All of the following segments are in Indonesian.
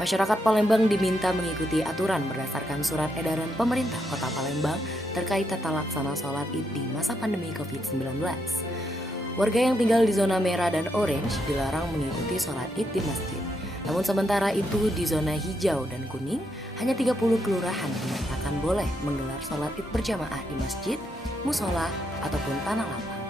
Masyarakat Palembang diminta mengikuti aturan berdasarkan surat edaran pemerintah Kota Palembang terkait tata laksana sholat Id di masa pandemi COVID-19. Warga yang tinggal di zona merah dan orange dilarang mengikuti sholat Id di masjid. Namun sementara itu di zona hijau dan kuning, hanya 30 kelurahan dinyatakan boleh menggelar sholat Id berjamaah di masjid, musola, ataupun tanah lapang.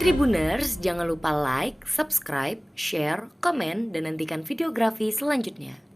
Tribuners, jangan lupa like, subscribe, share, komen, dan nantikan videografi selanjutnya.